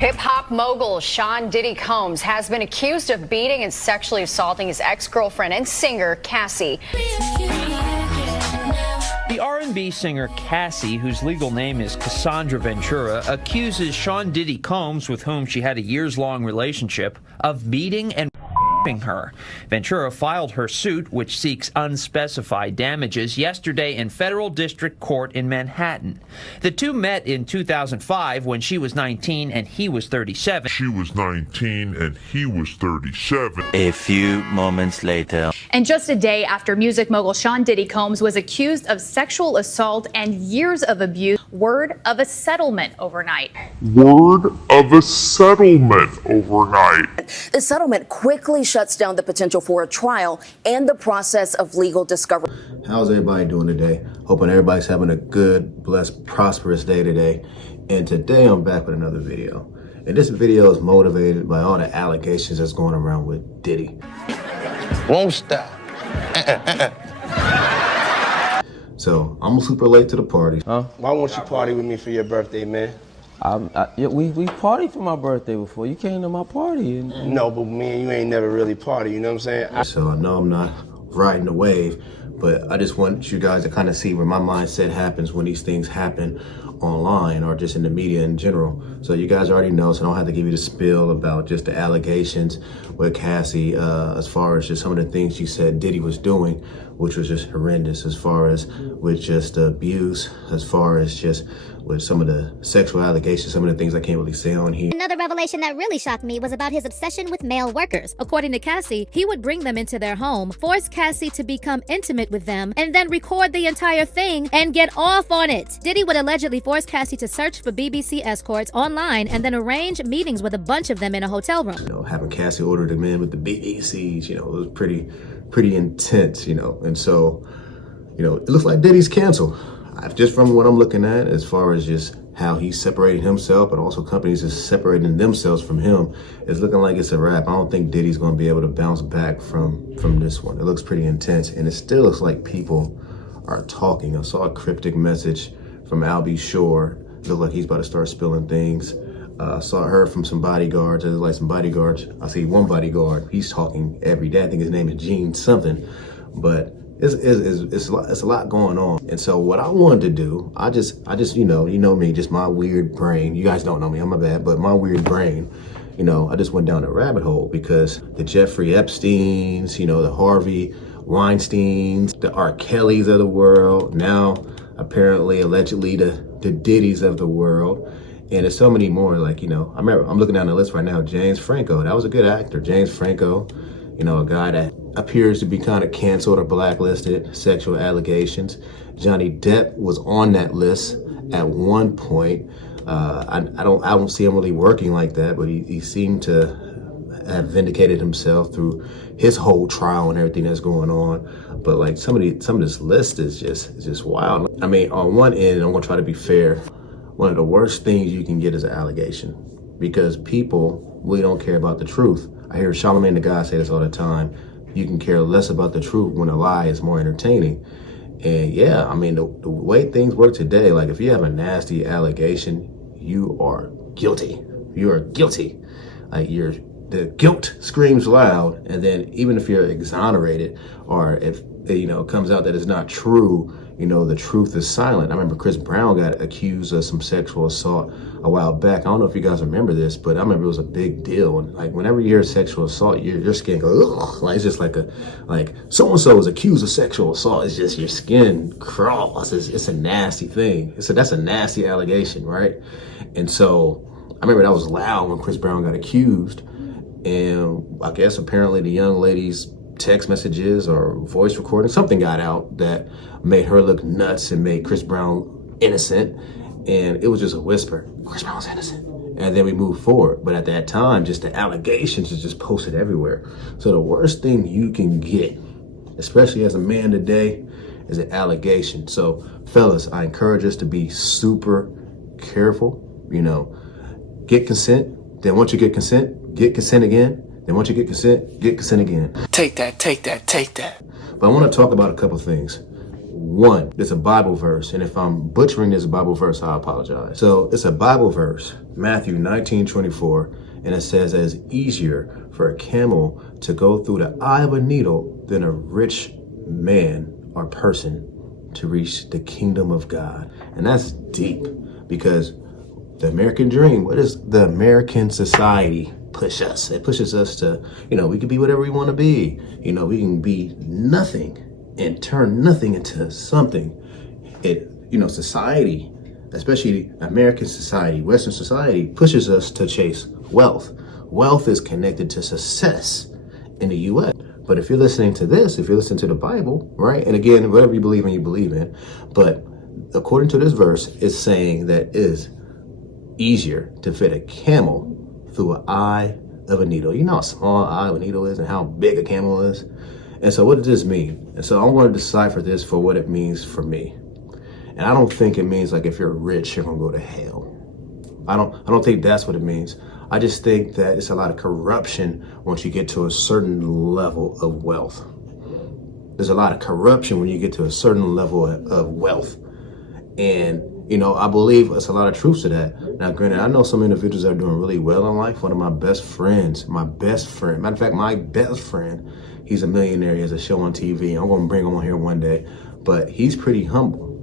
Hip-hop mogul Sean Diddy Combs has been accused of beating and sexually assaulting his ex-girlfriend and singer, Cassie. The R&B singer Cassie, whose legal name is Cassandra Ventura, accuses Sean Diddy Combs, with whom she had a years-long relationship, of beating and her. Ventura filed her suit, which seeks unspecified damages, yesterday in federal district court in Manhattan. The two met in 2005 when she was 19 and he was 37. She was 19 and he was 37. A few moments later. And just a day after music mogul Sean Diddy Combs was accused of sexual assault and years of abuse, word of a settlement overnight. Word of a settlement overnight. The settlement quickly shuts down the potential for a trial and the process of legal discovery. How's everybody doing today? Hoping everybody's having a good, blessed, prosperous day today. And today I'm back with another video. And this video is motivated by all the allegations that's going around with Diddy. Won't stop. So I'm super late to the party. Huh? Why won't you party with me for your birthday, man? Yeah, we partied for my birthday before. You came to my party. No, but me and you ain't never really party, you know what I'm saying? So I know I'm not riding the wave, but I just want you guys to kind of see where my mindset happens when these things happen online or just in the media in general. So you guys already know, so I don't have to give you the spiel about just the allegations with Cassie, as far as just some of the things she said Diddy was doing, which was just horrendous, as far as with just abuse, as far as just with some of the sexual allegations, some of the things I can't really say on here. Another revelation that really shocked me was about his obsession with male workers. According to Cassie, he would bring them into their home, force Cassie to become intimate with them, and then record the entire thing and get off on it. Diddy would allegedly force Cassie to search for BBC escorts online and then arrange meetings with a bunch of them in a hotel room. You know, having Cassie order them in with the BBCs, you know, it was pretty intense, you know. And so, you know, it looks like Diddy's canceled. Just from what I'm looking at, as far as just how he's separating himself, but also companies is separating themselves from him, it's looking like it's a wrap. I don't think Diddy's going to be able to bounce back from this one. It looks pretty intense, and it still looks like people are talking. I saw a cryptic message from Albie Shore. It looked like he's about to start spilling things. Heard from some bodyguards. There's like some bodyguards. I see one bodyguard. He's talking every day. I think his name is Gene something, but it's a lot going on. And so what I wanted to do, I just you know me, just my weird brain. You guys don't know me, I'm a bad, but my weird brain, you know, I just went down a rabbit hole because the Jeffrey Epsteins, you know, the Harvey Weinsteins, the R. Kellys of the world, now apparently allegedly the Diddys of the world. And there's so many more, like, you know, I'm looking down the list right now. James Franco, that was a good actor. James Franco, you know, a guy that appears to be kind of canceled or blacklisted, sexual allegations. Johnny Depp was on that list at one point. I don't see him really working like that, but he seemed to have vindicated himself through his whole trial and everything that's going on. But like some of this list is just wild. I mean, on one end, I'm gonna try to be fair. One of the worst things you can get is an allegation, because people really don't care about the truth. I hear Charlamagne the God say this all the time. You can care less about the truth when a lie is more entertaining. And yeah, I mean, the way things work today, like if you have a nasty allegation, you are guilty. You are guilty. Like the guilt screams loud, and then even if you're exonerated, or if you know it comes out that it's not true, you know, the truth is silent. I remember Chris Brown got accused of some sexual assault a while back. I don't know if you guys remember this, but I remember it was a big deal. And like whenever you hear sexual assault, your skin goes, ugh. Like it's just like so-and-so was accused of sexual assault. It's just your skin crawls. It's a nasty thing. That's a nasty allegation, right? And so I remember that was loud when Chris Brown got accused. And I guess apparently the young lady's text messages or voice recording, something got out that made her look nuts and made Chris Brown innocent. And it was just a whisper, Chris Brown's innocent. And then we moved forward. But at that time, just the allegations is just posted everywhere. So the worst thing you can get, especially as a man today, is an allegation. So fellas, I encourage us to be super careful. You know, get consent. Then once you get consent again. Then once you get consent again. Take that. But I want to talk about a couple things. 1. It's a Bible verse, and if I'm butchering this Bible verse, I apologize. So it's a Bible verse, Matthew 19:24, and it says, "It's easier for a camel to go through the eye of a needle than a rich man or person to reach the kingdom of God." And that's deep, because the American dream, what does the American society push us? It pushes us to, we can be whatever we want to be. We can be nothing and turn nothing into something. Society, especially American society, Western society, pushes us to chase wealth. Wealth is connected to success in the U.S. But if you're listening to this, if you're listening to the Bible, right? And again, whatever you believe in. But according to this verse, it's saying that it is easier to fit a camel through an eye of a needle. You know how small an eye of a needle is and how big a camel is? And so what does this mean? And so I'm going to decipher this for what it means for me. And I don't think it means like if you're rich, you're going to go to hell. I don't think that's what it means. I just think that it's a lot of corruption once you get to a certain level of wealth. There's a lot of corruption when you get to a certain level of wealth. And, I believe it's a lot of truth to that. Now, granted, I know some individuals that are doing really well in life. One of my best friend, matter of fact, my best friend, he's a millionaire. He has a show on TV. I'm going to bring him on here one day. But he's pretty humble.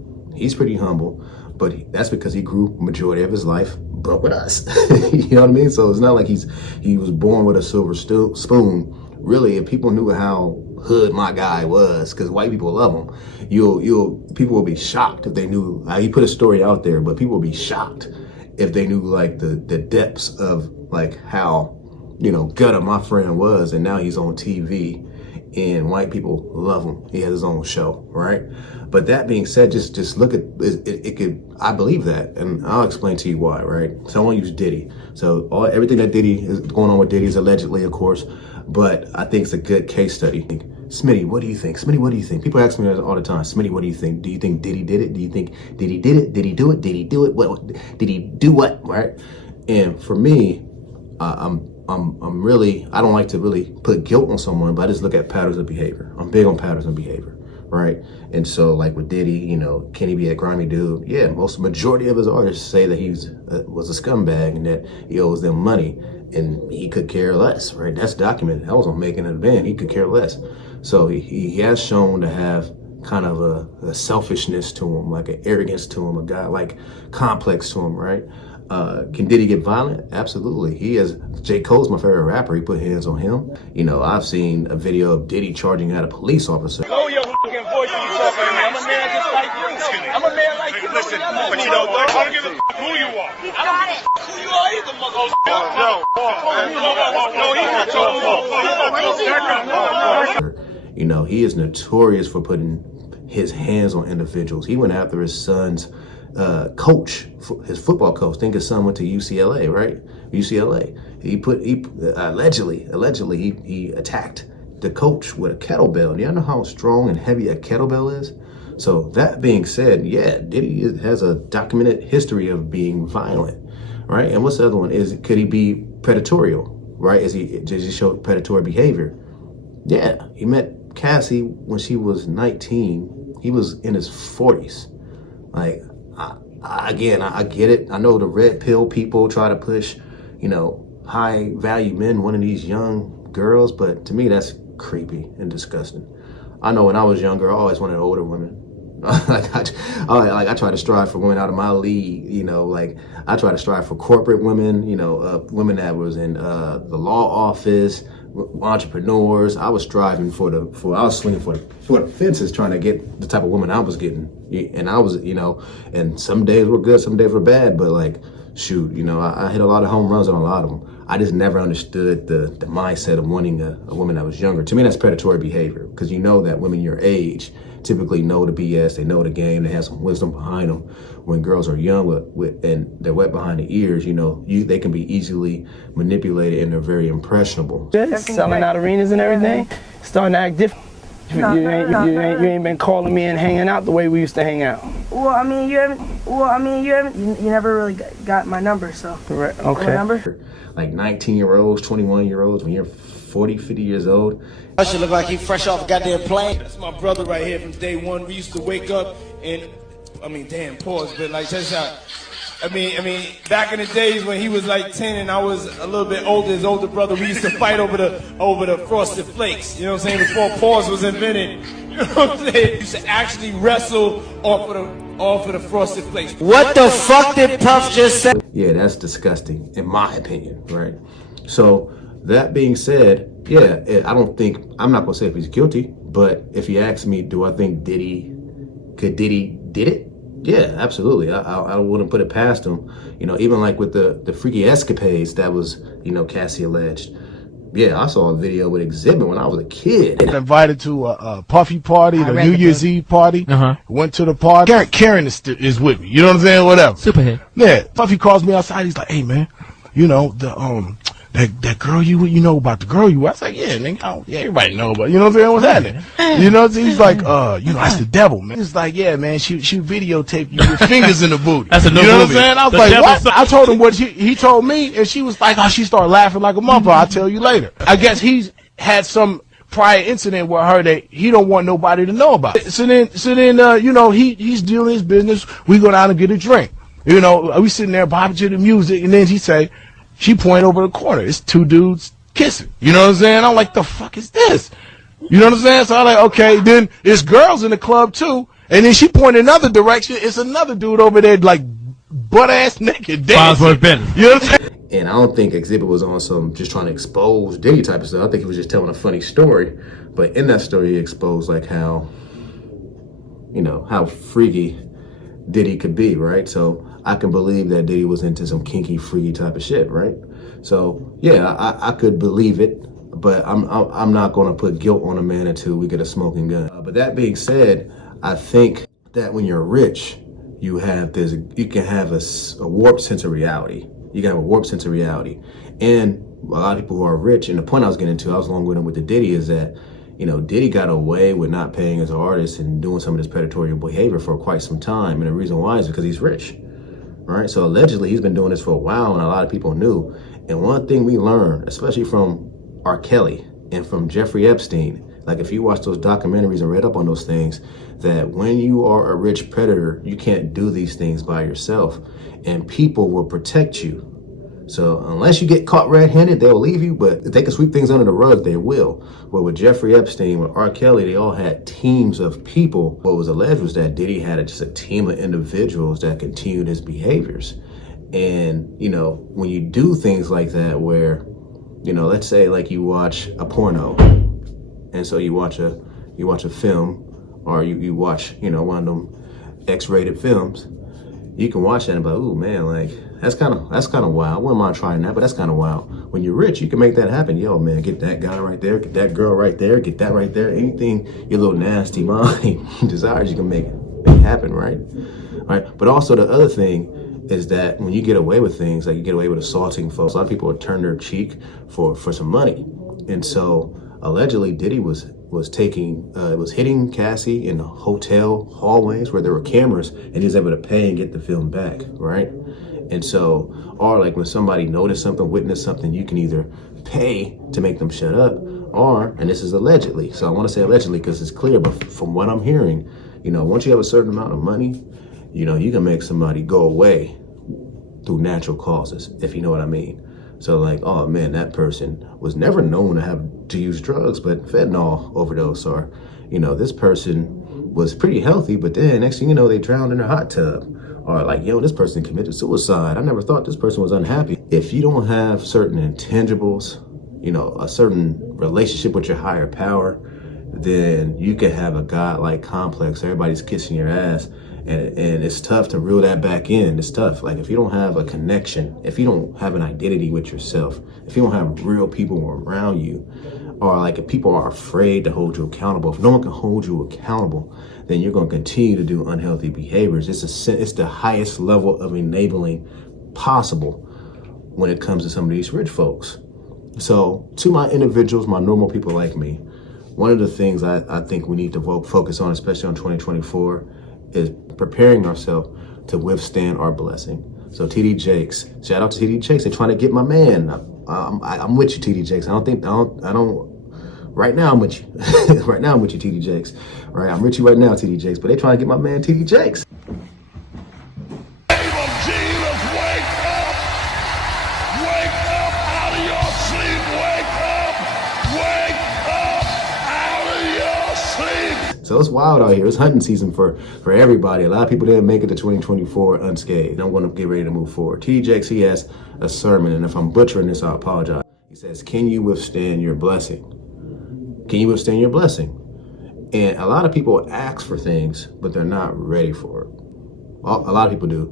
But that's because he grew majority of his life broke with us. You know what I mean? So it's not like he was born with a silver spoon. Really, if people knew how hood my guy was, because white people love him, people will be shocked if they knew. He put a story out there, but people will be shocked if they knew like the depths of like how gutter my friend was, and now he's on TV. And white people love him. He has his own show, right? But that being said, just look at it. I believe that, and I'll explain to you why, right? So I want to use Diddy. So everything that Diddy is going on with Diddy is allegedly, of course, but I think it's a good case study. Smitty, what do you think? Smitty, what do you think? People ask me that all the time. Smitty, what do you think? Do you think Diddy did it? Do you think Diddy did it? Did he do it? Did he do it? What did he do? What? Right? And for me, I'm really, I don't like to really put guilt on someone, but I just look at patterns of behavior. I'm big on patterns of behavior, right? And so like with Diddy, can he be a grimy dude? Yeah, majority of his artists say that he was a scumbag and that he owes them money, and he could care less, right? That's documented. I was on Making It a Band. He could care less. So he has shown to have kind of a selfishness to him, like an arrogance to him, a guy like complex to him, right? Can Diddy get violent? Absolutely. He is. J. Cole's my favorite rapper. He put hands on him. I've seen a video of Diddy charging at a police officer. Lower your fucking voice when you talk to me. I'm a man just like you. I'm a man like you. Listen, but I don't give a fuck who you are. I don't give a fuck who you are either, motherfucker. No, he is notorious for putting his hands on individuals. He went after his son's coach, his football coach. I think his son went to UCLA, right? UCLA. He allegedly he attacked the coach with a kettlebell. Do y'all know how strong and heavy a kettlebell is? So that being said, yeah, Diddy has a documented history of being violent, right? And what's the other one? Could he be predatorial, right? Does he show predatory behavior? Yeah, he met Cassie when she was 19. He was in his 40s. Like, I get it. I know the red pill people try to push, high value men wanting these young girls, but to me, that's creepy and disgusting. I know when I was younger, I always wanted older women. I try to strive for women out of my league, I try to strive for corporate women, women that was in the law office, entrepreneurs. I was striving I was swinging for the fences, trying to get the type of woman I was getting. And I was, and some days were good, some days were bad, but like, shoot, I hit a lot of home runs on a lot of them. I just never understood the mindset of wanting a woman that was younger. To me, that's predatory behavior, because that women your age typically know the BS, they know the game, they have some wisdom behind them. When girls are young and they're wet behind the ears, they can be easily manipulated, and they're very impressionable. Selling out arenas and everything, starting to act different. You ain't been calling me and hanging out the way we used to hang out. Well, I mean, you never really got my number, so. Correct. Okay. What number? Like 19-year-olds, 21-year-olds, when you're 40, 50 years old. I should look like he fresh off a goddamn plane. That's my brother right here from day one. We used to wake up and, damn, pause, but like, check this out. I mean, back in the days when he was like 10 and I was a little bit older, his older brother, we used to fight over the Frosted Flakes. You know what I'm saying? Before pause was invented. You know what I'm saying? We used to actually wrestle off of the Frosted Flakes. What the fuck did Puff just say? Yeah, that's disgusting, in my opinion, right? So, that being said, yeah, I'm not gonna say if he's guilty, but if you ask me, do I think Diddy did it? Yeah, absolutely. I wouldn't put it past him. You know, even like with the freaky escapades that was, Cassie alleged. Yeah, I saw a video with Exhibit when I was a kid. Invited to a Puffy party, the New Year's Eve party. Went to the party. Karen is with me. You know what I'm saying? Whatever. Superhead. Yeah. Puffy calls me outside. He's like, "Hey man, that girl you know about the girl you?" I was like, "Yeah, nigga. Yeah, everybody know, but you know what I'm saying? What's happening?" You know, he's like, that's the devil, man. He's like, "Yeah, man, she videotaped you with fingers in the booty." That's a new movie. You know what I'm saying? I was like, "What?" I told him what he told me, and she was like, "Oh," she started laughing like a motherfucker. I'll tell you later. I guess he's had some prior incident with her that he don't want nobody to know about. So then, he's doing his business. We go down and get a drink. You know, we sitting there bopping to the music, and then she point over the corner. It's two dudes kissing. You know what I'm saying? I'm like, the fuck is this? You know what I'm saying? So I'm like, okay. Then there's girls in the club too. And then she pointed another direction. It's another dude over there like butt ass naked dancing. You know what I'm saying? And I don't think Exhibit was on some just trying to expose Diddy type of stuff. I think he was just telling a funny story. But in that story, he exposed like how freaky Diddy could be, right? So I can believe that Diddy was into some kinky, freaky type of shit, right? So yeah, I could believe it, but I'm not going to put guilt on a man until we get a smoking gun. But that being said, I think that when you're rich, you can have a warped sense of reality. You can have a warped sense of reality, and a lot of people who are rich. And the point I was getting into, I was along with him with the Diddy, is that Diddy got away with not paying his artists and doing some of this predatory behavior for quite some time, and the reason why is because he's rich. Right, so allegedly he's been doing this for a while, and a lot of people knew. And one thing we learned, especially from R. Kelly and from Jeffrey Epstein, like if you watch those documentaries and read up on those things, that when you are a rich predator, you can't do these things by yourself, and people will protect you. So unless you get caught red-handed, they'll leave you, but if they can sweep things under the rug, they will. But with Jeffrey Epstein, with R. Kelly, they all had teams of people. What was alleged was that Diddy had just a team of individuals that continued his behaviors. And, when you do things like that where, let's say like you watch a porno, and so you watch a film, or you watch, one of them X-rated films, you can watch that and be like, ooh, man, like, that's kind of wild. I wouldn't mind trying that, but that's kind of wild. When you're rich, you can make that happen. Yo, man, get that guy right there, get that girl right there, get that right there. Anything your little nasty mind desires, you can make it happen, right? Right. But also the other thing is that when you get away with things, like you get away with assaulting folks, a lot of people would turn their cheek for some money. And so allegedly Diddy was hitting Cassie in the hotel hallways where there were cameras, and he was able to pay and get the film back, right? And so, or like when somebody noticed something, witnessed something, you can either pay to make them shut up, or, and this is allegedly, so I want to say allegedly because it's clear, but from what I'm hearing, once you have a certain amount of money, you can make somebody go away through natural causes, if you know what I mean. So like, oh man, that person was never known to use drugs, but fentanyl overdose, or, this person was pretty healthy, but then next thing you know, they drowned in a hot tub. Or like, yo, this person committed suicide. I never thought this person was unhappy. If you don't have certain intangibles, a certain relationship with your higher power, then you can have a godlike complex. Everybody's kissing your ass. And it's tough to reel that back in. It's tough. Like if you don't have a connection, if you don't have an identity with yourself, if you don't have real people around you, or like if people are afraid to hold you accountable, if no one can hold you accountable, then you're going to continue to do unhealthy behaviors. It's the highest level of enabling possible when it comes to some of these rich folks. So to my individuals, my normal people like me, one of the things I think we need to focus on, especially on 2024, is preparing ourselves to withstand our blessing. So TD Jakes, shout out to TD Jakes. They're trying to get my man. I'm with you, TD Jakes. I don't. Right now I'm with you. Right now I'm with you, TD Jakes. All right, I'm with you right now, TD Jakes. But they're trying to get my man, TD Jakes. So it's wild out here. It's hunting season for everybody. A lot of people didn't make it to 2024 unscathed. I'm going to get ready to move forward. TD Jakes, he has a sermon, and if I'm butchering this, I apologize. He says, can you withstand your blessing? Can you withstand your blessing? And a lot of people ask for things, but they're not ready for it. A lot of people do.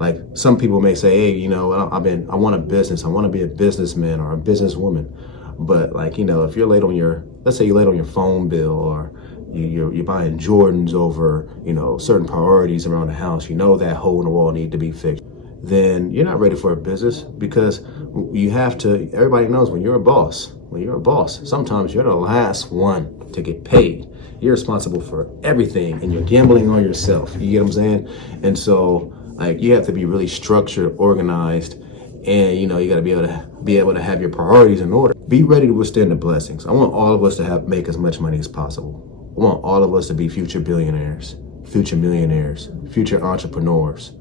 Like some people may say, hey, you know, I want a business. I want to be a businessman or a businesswoman. But like, you know, if you're late on let's say you're late on your phone bill, or you're buying Jordans over, you know, certain priorities around the house, you know that hole in the wall need to be fixed, then you're not ready for a business, because you have to, everybody knows when you're a boss, sometimes you're the last one to get paid. You're responsible for everything and you're gambling on yourself. You get what I'm saying? And so like you have to be really structured, organized, and you know, you got to be able to have your priorities in order. Be ready to withstand the blessings. I want all of us to make as much money as possible. I want all of us to be future billionaires, future millionaires, future entrepreneurs.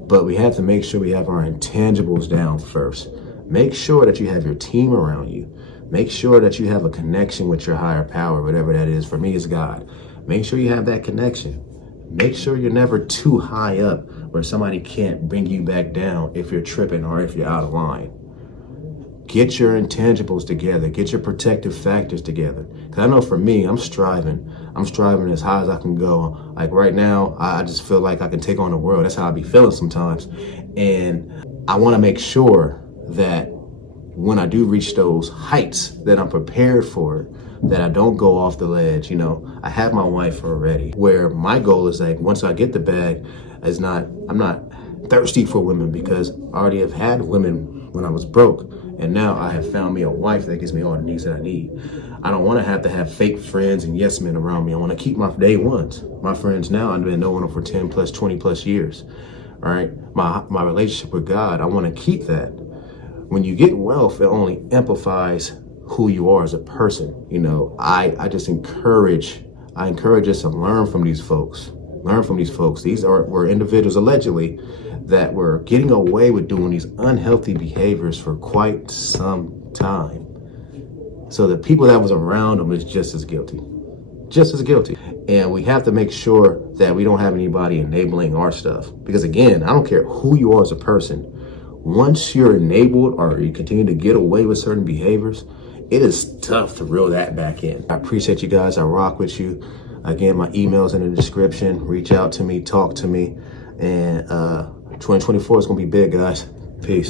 But we have to make sure we have our intangibles down first. Make sure that you have your team around you. Make sure that you have a connection with your higher power, whatever that is. For me, it's God. Make sure you have that connection. Make sure you're never too high up where somebody can't bring you back down if you're tripping or if you're out of line. Get your intangibles together. Get your protective factors together. Because I know for me, I'm striving as high as I can go. Like right now, I just feel like I can take on the world. That's how I be feeling sometimes. And I want to make sure that when I do reach those heights, that I'm prepared for it, that I don't go off the ledge. You know, I have my wife already, where my goal is like, once I get the bag, I'm not thirsty for women, because I already have had women when I was broke. And now I have found me a wife that gives me all the needs that I need. I don't want to have fake friends and yes men around me. I want to keep my day ones. My friends now, I've been knowing them for 10 plus, 20 plus years. All right. My relationship with God, I want to keep that. When you get wealth, it only amplifies who you are as a person. You know, I just encourage us to learn from these folks. Learn from these folks. These were individuals allegedly that were getting away with doing these unhealthy behaviors for quite some time. So the people that was around them is just as guilty. And we have to make sure that we don't have anybody enabling our stuff. Because again, I don't care who you are as a person. Once you're enabled or you continue to get away with certain behaviors, it is tough to reel that back in. I appreciate you guys. I rock with you. Again, my email's in the description. Reach out to me, talk to me. And 2024 is going to be big, guys. Peace.